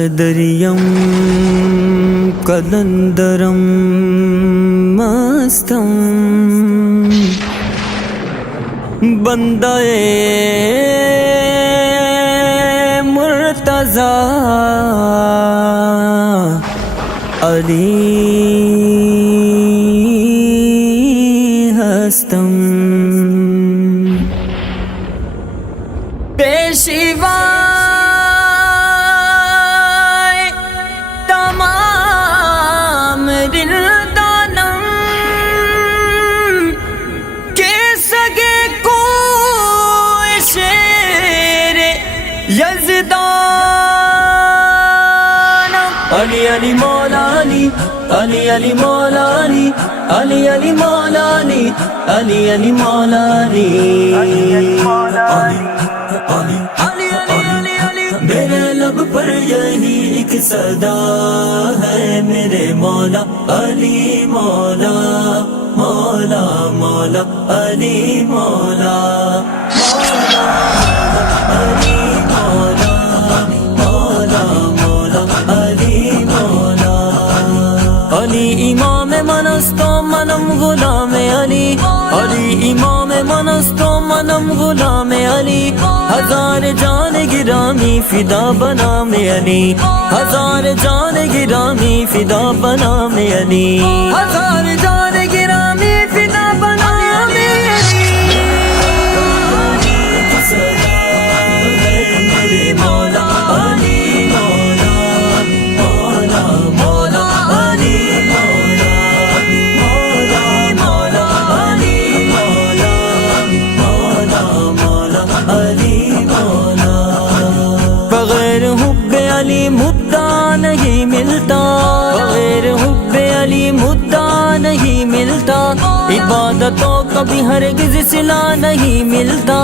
قدریم قلندرم مستم بندہ مرتضی علی ہستم پیشوا تمام دل دانم کے سگے کو شیر یزدانم علی علی مولا علی علی علی مولا علی علی علی مولا علی علی علی مولا علی میرے لب پر یہی ایک صدا ہے میرے مولا علی مولا مولا مولا علی مولا مولا علی مولا مولا مولا علی مولا علی امام من است و منم غلام علی علی امام من است و منم غلام علی ہزار جان گرامی فدا بنام علی ہزار جان گرامی فدا بنام علی ہزار جان گرامی فدا بنام علی میرے مولا علی مولا مولا مولا علی مولا مولا مولا علی مولا مولا مولا علی مولا بغیر حب علی مدعا نہیں ملتا بغیر حب علی مدعا نہیں ملتا عبادتوں کا بھی ہرگز صلہ نہیں ملتا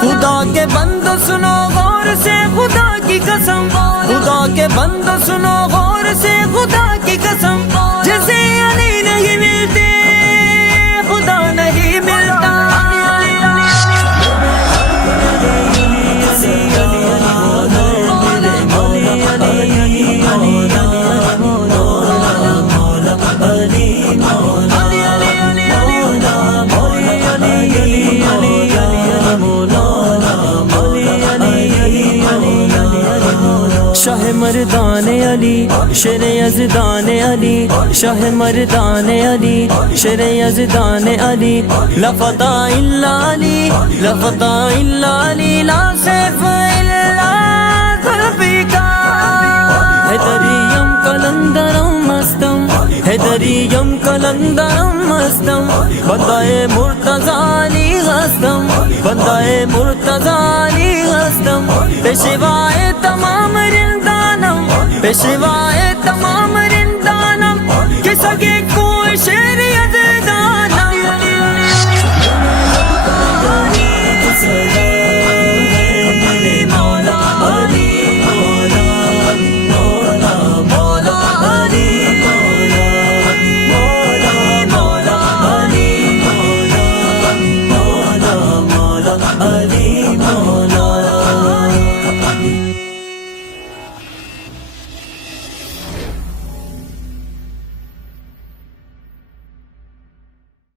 خدا کے بندو سنو غور سے خدا کی قسم خدا کے بندو سنو غور سے خدا کی قسم جیسے علی نہیں ملتے خدا نہیں ملتا شاہ مردان علی شیر یزدان علی شاہ مردان علی شیر یزدان علی لا فتح الا علی لا فتح الا علی لا سیف الا ذوالفقار حیدریم قلندرم مستم حیدریم قلندرم مستم بندہ مرتضی علی ہستم بندہ مرتضی علی ہستم پیشوائے تمام رندانم پیشوائے تمام